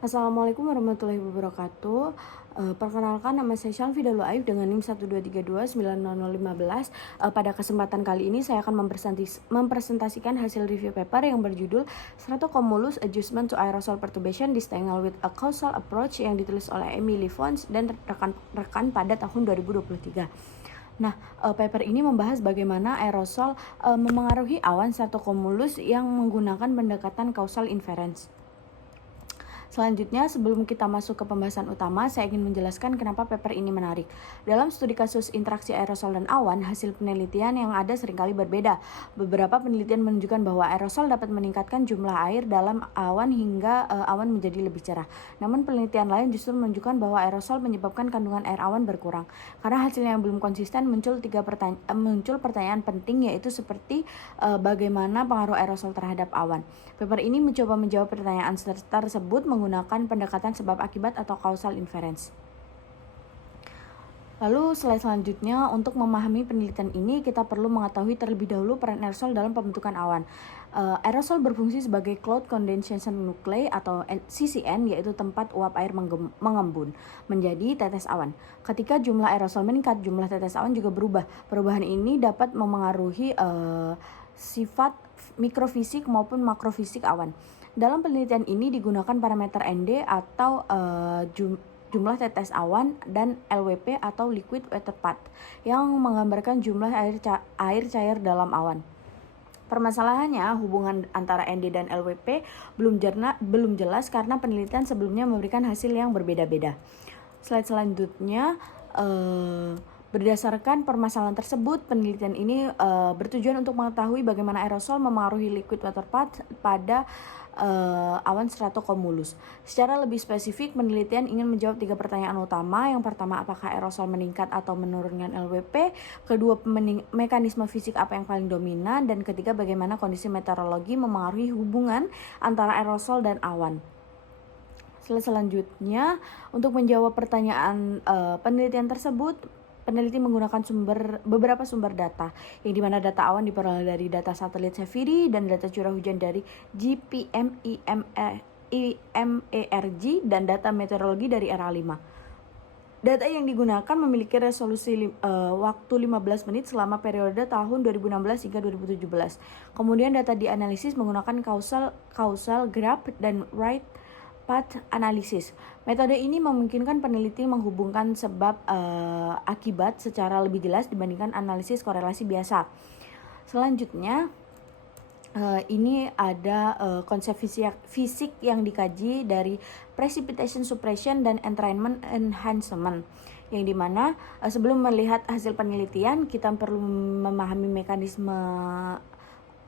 Assalamualaikum warahmatullahi wabarakatuh. Perkenalkan, nama saya Syalfi Dalu Aib dengan NIM 123290015. Pada kesempatan kali ini saya akan mempresentasikan hasil review paper yang berjudul Stratocumulus Adjustment to Aerosol Perturbation Disentangle with a Causal Approach yang ditulis oleh Emily Fons dan rekan-rekan pada tahun 2023. Nah, paper ini membahas bagaimana aerosol memengaruhi awan stratocumulus yang menggunakan pendekatan causal inference. Selanjutnya, sebelum kita masuk ke pembahasan utama, saya ingin menjelaskan kenapa paper ini menarik. Dalam studi kasus interaksi aerosol dan awan, hasil penelitian yang ada seringkali berbeda. Beberapa penelitian menunjukkan bahwa aerosol dapat meningkatkan jumlah air dalam awan hingga awan menjadi lebih cerah. Namun penelitian lain justru menunjukkan bahwa aerosol menyebabkan kandungan air awan berkurang. Karena hasilnya yang belum konsisten, muncul pertanyaan penting, yaitu seperti bagaimana pengaruh aerosol terhadap awan. Paper ini mencoba menjawab pertanyaan tersebut menggunakan pendekatan sebab akibat atau causal inference. Lalu slide selanjutnya, untuk memahami penelitian ini kita perlu mengetahui terlebih dahulu peran aerosol dalam pembentukan awan. Aerosol berfungsi sebagai cloud condensation nuclei atau CCN, yaitu tempat uap air mengembun menjadi tetes awan. Ketika jumlah aerosol meningkat, jumlah tetes awan juga berubah. Perubahan ini dapat memengaruhi sifat mikrofisik maupun makrofisik awan. Dalam penelitian ini digunakan parameter ND atau jumlah tetes awan dan LWP atau liquid water path yang menggambarkan jumlah air cair dalam awan. Permasalahannya, hubungan antara ND dan LWP belum jelas karena penelitian sebelumnya memberikan hasil yang berbeda-beda. Slide selanjutnya, berdasarkan permasalahan tersebut, penelitian ini bertujuan untuk mengetahui bagaimana aerosol memengaruhi liquid water path pada awan stratocumulus. Secara lebih spesifik, penelitian ingin menjawab 3 pertanyaan utama. Yang pertama, apakah aerosol meningkat atau menurunkan LWP? Kedua, mekanisme fisik apa yang paling dominan? Dan ketiga, bagaimana kondisi meteorologi memengaruhi hubungan antara aerosol dan awan. Selanjutnya, untuk menjawab pertanyaan penelitian tersebut, peneliti menggunakan beberapa sumber data, yang dimana data awan diperoleh dari data satelit Cepheid dan data curah hujan dari GPM-IMERG dan data meteorologi dari RA5. Data yang digunakan memiliki resolusi waktu 15 menit selama periode tahun 2016 hingga 2017. Kemudian data dianalisis menggunakan causal graph dan right path analysis. Metode ini memungkinkan peneliti menghubungkan sebab akibat secara lebih jelas dibandingkan analisis korelasi biasa. Selanjutnya, ini ada konsep fisik yang dikaji dari precipitation suppression dan entrainment enhancement, yang dimana sebelum melihat hasil penelitian kita perlu memahami mekanisme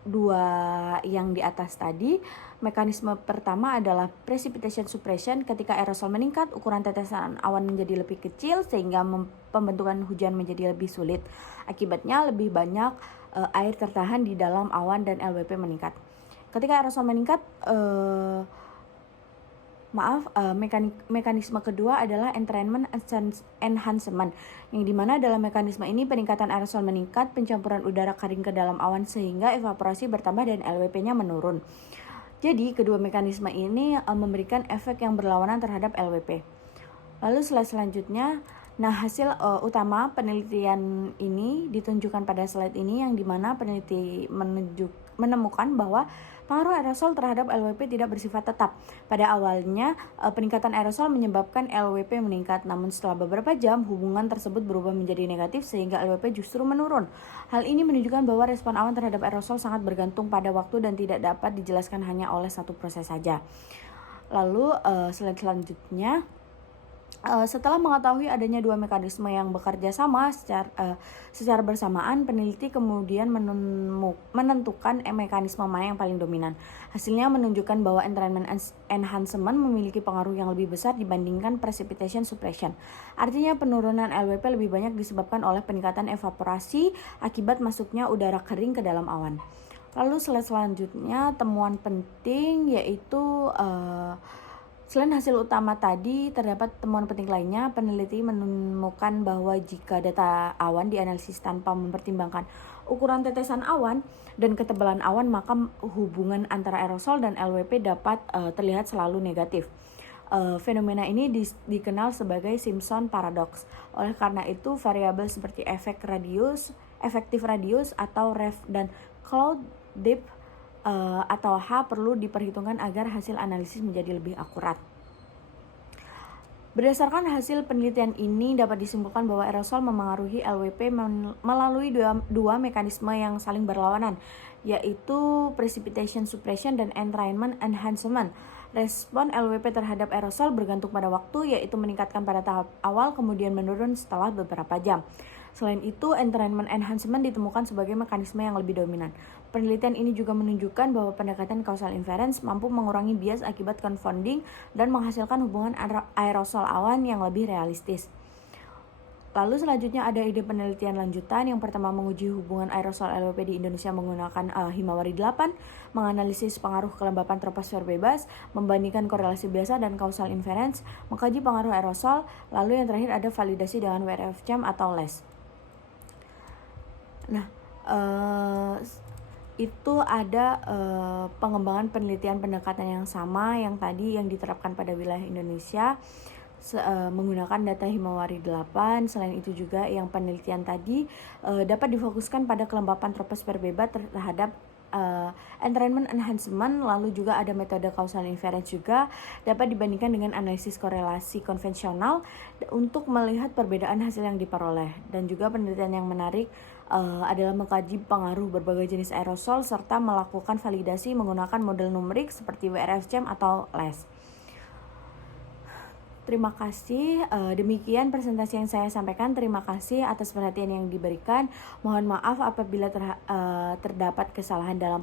dua yang di atas tadi. Mekanisme pertama adalah precipitation suppression. Ketika aerosol meningkat, ukuran tetesan awan menjadi lebih kecil sehingga pembentukan hujan menjadi lebih sulit. Akibatnya lebih banyak air tertahan di dalam awan dan LWP meningkat. Ketika aerosol meningkat, mekanisme kedua adalah entrainment enhancement, yang dimana dalam mekanisme ini peningkatan aerosol meningkat, pencampuran udara kering ke dalam awan sehingga evaporasi bertambah dan LWP-nya menurun. Jadi kedua mekanisme ini memberikan efek yang berlawanan terhadap LWP. Lalu slide selanjutnya, hasil utama penelitian ini ditunjukkan pada slide ini, yang dimana peneliti menemukan bahwa pengaruh aerosol terhadap LWP tidak bersifat tetap. Pada awalnya, peningkatan aerosol menyebabkan LWP meningkat, namun setelah beberapa jam, hubungan tersebut berubah menjadi negatif sehingga LWP justru menurun. Hal ini menunjukkan bahwa respon awan terhadap aerosol sangat bergantung pada waktu dan tidak dapat dijelaskan hanya oleh satu proses saja. Lalu, slide selanjutnya, setelah mengetahui adanya dua mekanisme yang bekerja sama secara bersamaan, peneliti kemudian menentukan mekanisme mana yang paling dominan. Hasilnya menunjukkan bahwa entrainment enhancement memiliki pengaruh yang lebih besar dibandingkan precipitation suppression. Artinya penurunan LWP lebih banyak disebabkan oleh peningkatan evaporasi akibat masuknya udara kering ke dalam awan. Lalu slide selanjutnya, temuan penting yaitu selain hasil utama tadi, terdapat temuan penting lainnya. Peneliti menemukan bahwa jika data awan dianalisis tanpa mempertimbangkan ukuran tetesan awan dan ketebalan awan, maka hubungan antara aerosol dan LWP dapat terlihat selalu negatif. Fenomena ini dikenal sebagai Simpson paradox. Oleh karena itu, variabel seperti efektif radius atau ref dan cloud depth atau H perlu diperhitungkan agar hasil analisis menjadi lebih akurat. Berdasarkan hasil penelitian ini dapat disimpulkan bahwa aerosol memengaruhi LWP melalui dua mekanisme yang saling berlawanan, yaitu precipitation suppression dan entrainment enhancement. Respon LWP terhadap aerosol bergantung pada waktu, yaitu meningkatkan pada tahap awal kemudian menurun setelah beberapa jam. Selain itu, entrainment enhancement ditemukan sebagai mekanisme yang lebih dominan. Penelitian ini juga menunjukkan bahwa pendekatan causal inference mampu mengurangi bias akibat confounding dan menghasilkan hubungan aerosol awan yang lebih realistis. Lalu selanjutnya ada ide penelitian lanjutan. Yang pertama menguji hubungan aerosol LWP di Indonesia menggunakan Himawari 8, menganalisis pengaruh kelembapan troposfer bebas, membandingkan korelasi biasa dan causal inference, mengkaji pengaruh aerosol, lalu yang terakhir ada validasi dengan WRF-CHAM atau LES. Nah, itu ada pengembangan penelitian pendekatan yang sama yang tadi yang diterapkan pada wilayah Indonesia menggunakan data Himawari 8. Selain itu juga yang penelitian tadi dapat difokuskan pada kelembapan troposfer bebas terhadap entrainment enhancement. Lalu juga ada metode causal inference juga dapat dibandingkan dengan analisis korelasi konvensional untuk melihat perbedaan hasil yang diperoleh. Dan juga penelitian yang menarik adalah mengkaji pengaruh berbagai jenis aerosol serta melakukan validasi menggunakan model numerik seperti WRF-CHAM atau LES. Terima kasih, demikian presentasi yang saya sampaikan. Terima kasih atas perhatian yang diberikan. Mohon maaf apabila terdapat kesalahan dalam